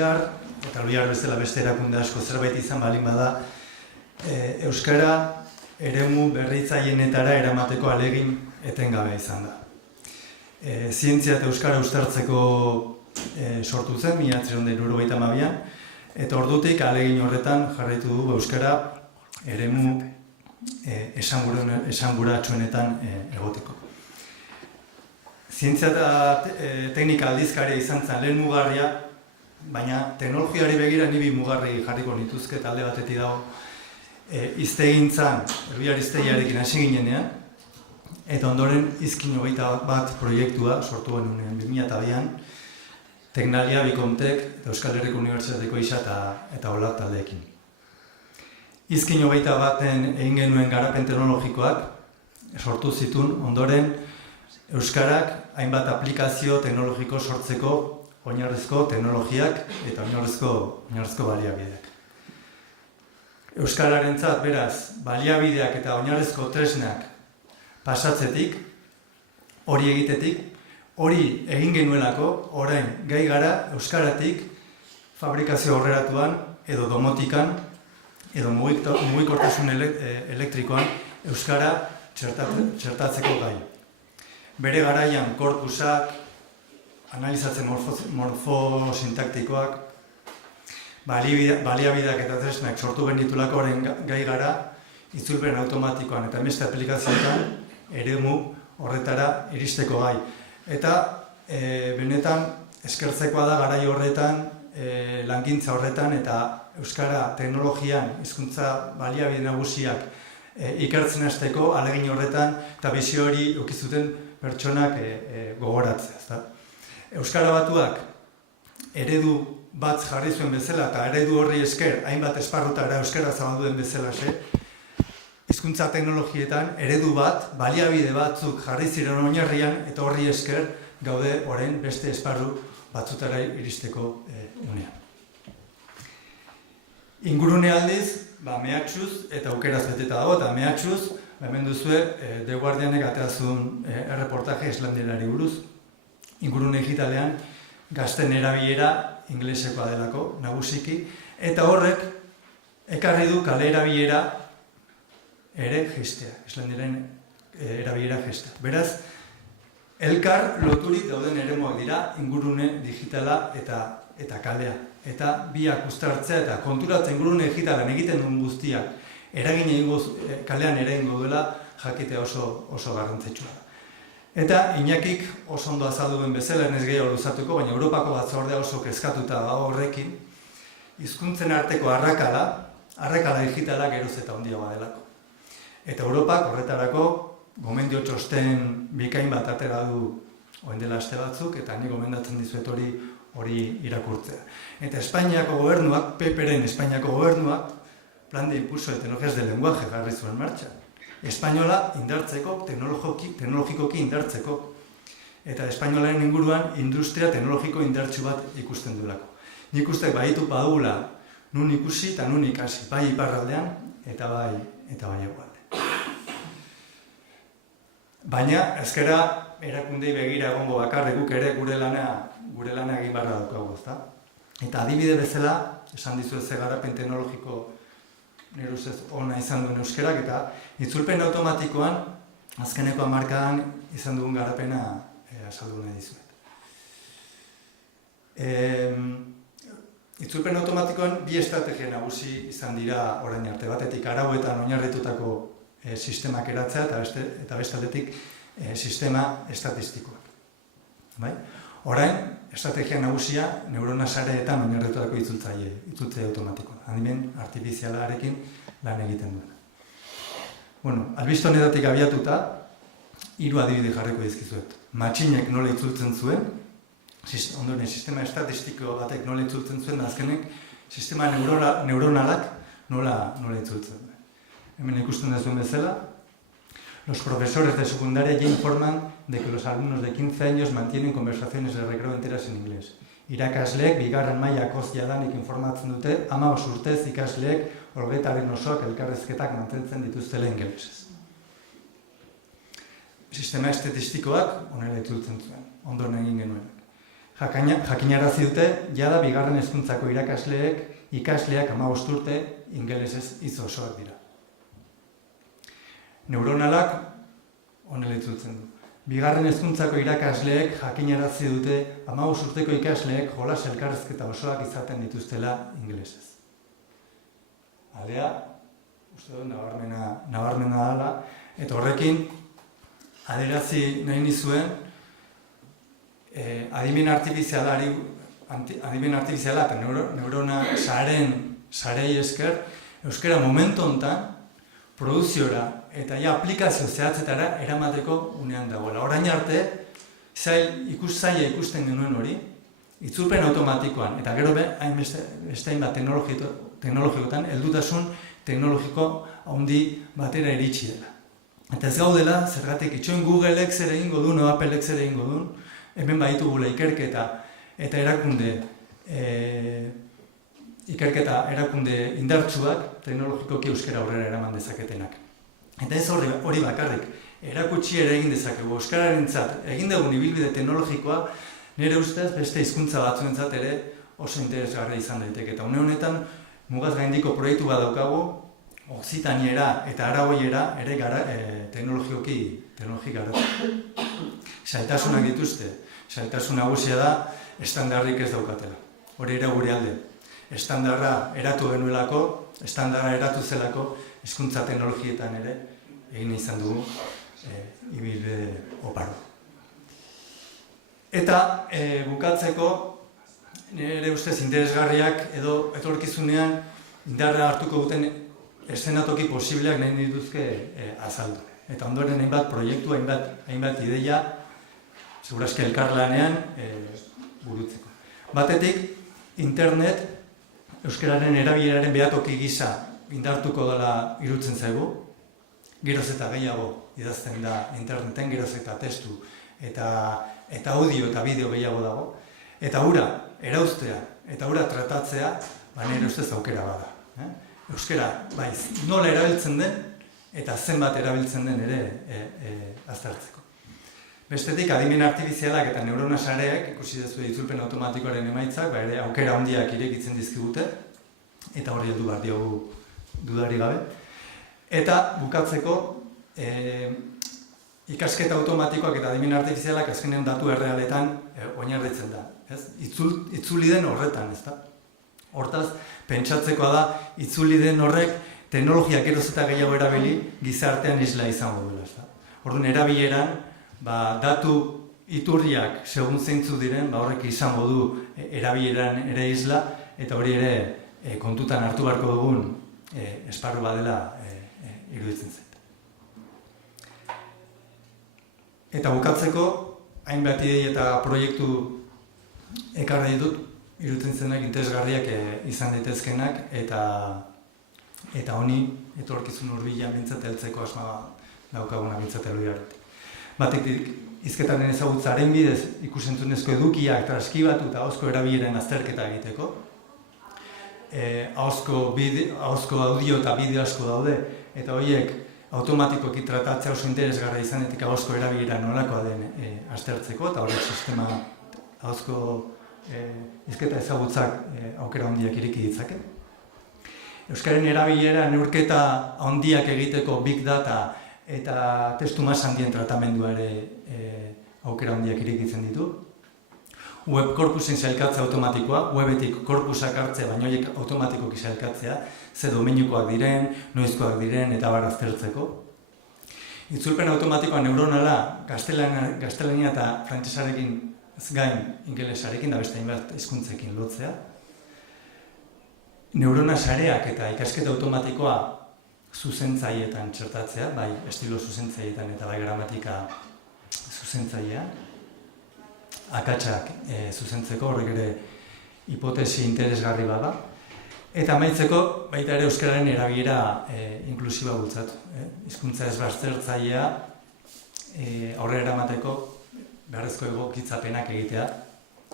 Loiar, eta Loiar bezala beste erakunde asko zerbait izan balin bada, euskara eremu berritzailenetara eramateko ahalegin etengabea izan da. Zientzia eta euskara uztartzeko sortu zen, 1992an, eta ordutik ahalegin horretan jarraitu du euskara eremu esanguratsuenetan egoteko. Zientzia eta teknika aldizkaria izan zen lehen mugarria, baina teknologiari begira ni bi mugarri jarriko nituzke talde batetik dago. Hiztegintzan, Erbiar hiztegiarekin hasi ginenean, eta ondoren Izkin 21 proiektua sortu genuen 2002an, Teknalia, Bikontek, eta Euskal Herriko Unibertsitateko isa eta Olat taldeekin. Izkin 21en egin genuen garapen teknologikoak sortu zituen, ondoren euskarak hainbat aplikazio teknologiko sortzeko oinarrizko teknologiak eta oinarrizko baliabideak. Euskararentzat beraz, baliabideak eta oinarrizko tresnak pasatzetik, hori egitetik, hori egin genuelako, orain gai gara euskaratik fabrikazio aurreratuan edo domotikan edo mugikortasun elektrikoan euskara txertatzeko gai. Bere garaian korpusak, analizatzen morfosintaktikoak, baliabideak eta tresnak sortu genitulako orain gai gara, itzulpen automatikoan eta beste aplikazioetan eremu horretara iristeko gai. Eta benetan eskertzekoa da garai horretan, langintza horretan eta euskara teknologian hizkuntza baliabide nagusiak ikertzen hasteko ahalegin horretan eta bizio hori eduki zuten pertsonak gogoratzea. Euskara Batuak eredu bat jarri zuen bezala eta eredu horri esker hainbat esparrutara euskara zabaldu den bezalaxe, hizkuntza teknologietan eredu bat, baliabide batzuk jarri ziren oinarrian eta horri esker gaude orain beste esparru batzutara iristeko unean. Ingurune aldiz, mehatxuz eta aukeraz beteta dago, eta mehatxuz, hemen duzue, The Guardianek aterazun erreportaje islandiarari buruz. Ingurune digitalean, gazten erabilera inglesekoa delako, nagusiki, eta horrek ekarri du kale erabilera ere jeistea, islandiaren erabilera jeistea. Beraz, elkar loturik dauden eremuak dira ingurune digitala eta kalea. Eta biak uztartzea eta konturatzen ingurune digitalan egiten duen guztiak kalean eragingo duela jakitea oso garrantzitsua. Eta Iñakik oso ondo azaldu duen bezala, ez gehiago luzatuko, baina Europako batzordea oso kezkatuta dago horrekin, hizkuntzen arteko arrakala digitala geroz eta handiagoa delako. Eta Europak horretarako gomendio txosten bikain bat atera du orain dela aste batzuk, eta ni gomendatzen dizuet hori irakurtzea. Eta Espainiako gobernuak, PP-ren Espainiako gobernuak, plan de impulso de tecnologías del lenguaje jarri zuen martxan. Espainola indartzeko, teknologikoki indartzeko. Eta espainolaren inguruan industria teknologiko indartsu bat ikusten duelako. Nik uste baditu badugula nun ikusi eta nun ikasi, bai iparraldean eta bai hegoaldean. Baina, ezkera erakundei begira egongo bakarrik guk ere gure lana egin barra daukagu, ezta? Eta adibide bezala, esan dizuet ze garapen teknologiko nire ustez ona izan duen euskerak, eta itzulpen automatikoan, azkeneko hamarkadan izan dugun garapena azaldu nahi dizuet. Itzulpen automatikoan bi estrategia nagusi izan dira orain arte, batetik arauetan oinarritutako sistemak eratzea eta beste aldetik sistema estatistikoak. Orain, estrategia nagusia neurona sareetan oinarritutako itzultzaile automatikoa. Adimen artifizialarekin lan egiten duena. Albiste honetatik abiatuta, 3 adibide jarriko dizkizuet. Matxinek nola itzultzen zuen, ondoren sistema estatistiko batek nola itzultzen zuen, azkenek sistema neuronalak nola itzultzen duen. Hemen ikusten duzuen bezala, los profesores de secundaria ya informan de que los alumnos de 15 años mantienen conversaciones de recreo enteras en inglés. Irakasleek bigarren mailako jadanik informatzen dute 15 urtez ikasleek olgetaren osoak elkarrezketak mantentzen dituztela ingelesez. Sistema estatistikoak honela itzultzen zuen, ondoren egin genuen. Jakinarazi dute, jada bigarren hezkuntzako ikasleak 15 urte ingelesez hitz osoak dira. Neuronalak honela itzultzen du. Bigarren hezkuntzako irakasleek jakinarazi dute 15 urteko ikasleek jolas elkarrizketa osoak izaten dituztela ingelesez. Aldea, uste dut, nabarmena dela, eta horrekin adierazi nahi nizuen adimen artifiziala eta neurona sarei esker euskara momentu honetan produziora eta aplikazio zehatzetara eramateko unean dagoela. Orain arte, zaila ikusten genuen hori, itzulpen automatikoan, eta gero hainbat teknologikotan, heldutasun teknologiko handi batera iritsi dela. Eta ez gaudela, zergatik itxoin Googleek zer egingo duen, Applek zer egingo duen, hemen baitugula ikerketa eta erakunde indartsuak teknologikoki euskara aurrera eraman dezaketenak. Eta ez hori bakarrik, erakutsi ere egin dezakegu. Euskararentzat egin dugun ibilbide teknologikoa nire ustez beste hizkuntza batzuentzat ere oso interesgarria izan daiteke. Eta une honetan mugaz gaindiko proiektu bat daukagu, Okzitaniera eta Aragoiera ere teknologi garatu. Zailtasunak dituzte. Zailtasun nagusia da estandarrik ez daukatela. Hori ere gure alde. Estandarra eratu genuelako, estandarra eratu zelako, hizkuntza teknologietan ere egin izan dugu ibilbide oparo. Eta bukatzeko, nire ustez interesgarriak edo etorkizunean indarra hartuko duten eszenatoki posibleak nahi dituzke azaldu. Eta ondoren hainbat proiektu, hainbat ideia, segurazki elkarlanean burutzeko. Batetik, internet euskararen erabileraren behatoki gisa indartuko dela irutzen zaigu. Geroz eta gehiago idazten da interneten, geroz eta testu eta audio eta bideo gehiago dago. Eta hura erauztea eta hura tratatzea, nire ustez aukera bada. Euskara, nola erabiltzen den eta zenbat erabiltzen den ere aztertzeko. Bestetik, adimen artifizialak eta neurona sareak, ikusi dezu itzulpen automatikoaren emaitzak, ere aukera handiak irekitzen dizkigute, eta hori heldu behar diogu dudari gabe. Eta bukatzeko, ikasketa automatikoak eta adimen artifizialak azkenean datu errealetan oinarritzen da. Itzuli den horretan, ez da? Hortaz, pentsatzekoa da, itzuli den horrek teknologiak geroz eta gehiago erabili gizartean isla izango duela. Orduan, erabileran, datu iturriak segun zeintzu diren, horrek izango du erabileran ere isla, eta hori ere kontutan hartu beharko dugun esparru badela iruditzen zait. Eta bukatzeko, hainbat idei eta proiektu ekarri ditut, iruditzen zenak interesgarriak izan daitezkenak eta honi etorkizun hurbila mintzat heltzeko asma daukaguna mintzat eluiaretik. Batetik, hizketaren ezagutzaren bidez ikusentzunezko edukiak transkribatu eta ahozko erabileren azterketa egiteko. Ahozko audio eta bideo asko daude eta horiek automatikoki tratatzea oso interesgarra izanetik ahozko erabilera nolakoa den aztertzeko eta horrek sistema ahozko hizketa ezagutzak aukera handiak ireki ditzake. Euskaren erabilera neurketa handiak egiteko big data eta testu mas handien tratamenduare aukera handiak irekitzen ditu. Web korpusen sailkatze automatikoa, webetik korpusak hartzea, baina horiek automatikoki sailkatzea, ze domeinukoak diren, noizkoak diren eta bar aztertzeko. Itzulpen automatikoa neuronala gaztelania eta frantsesarekin gain ingelesarekin da beste hainbat hizkuntzekin lotzea. Neurona sareak eta ikasketa automatikoa zuzentzaileetan txertatzea, bai estilo zuzentzaileetan eta bai gramatika zuzentzailea. Akatsak zuzentzeko horrek ere hipotesi interesgarri bada. Eta amaitzeko baita ere euskararen erabilera inklusiba bultzatu. Hizkuntza ez baztertzailea aurrera eramateko beharrezko egokitzapenak egitea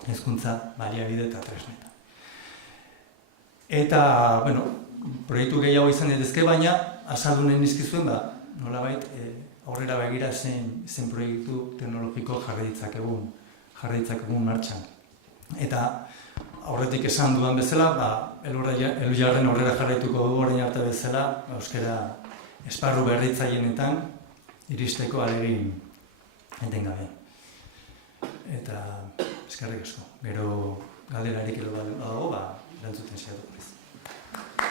hizkuntza baliabide eta tresnetan. Eta, proiektu gehiago izan daitezke, baina azaldu nahi nizkizuen, nolabait aurrera begira zen proiektu teknologiko jarri ditzakegun martxan. Eta aurretik esan dudan bezala, Elhuyarren aurrera jarraituko dugu orain arte bezala, euskara esparru berritzailenetan iristeko ahalegin etengabe. Eta eskerrik asko. Gero galderarik edo badago, erantzuten saiatuko naiz.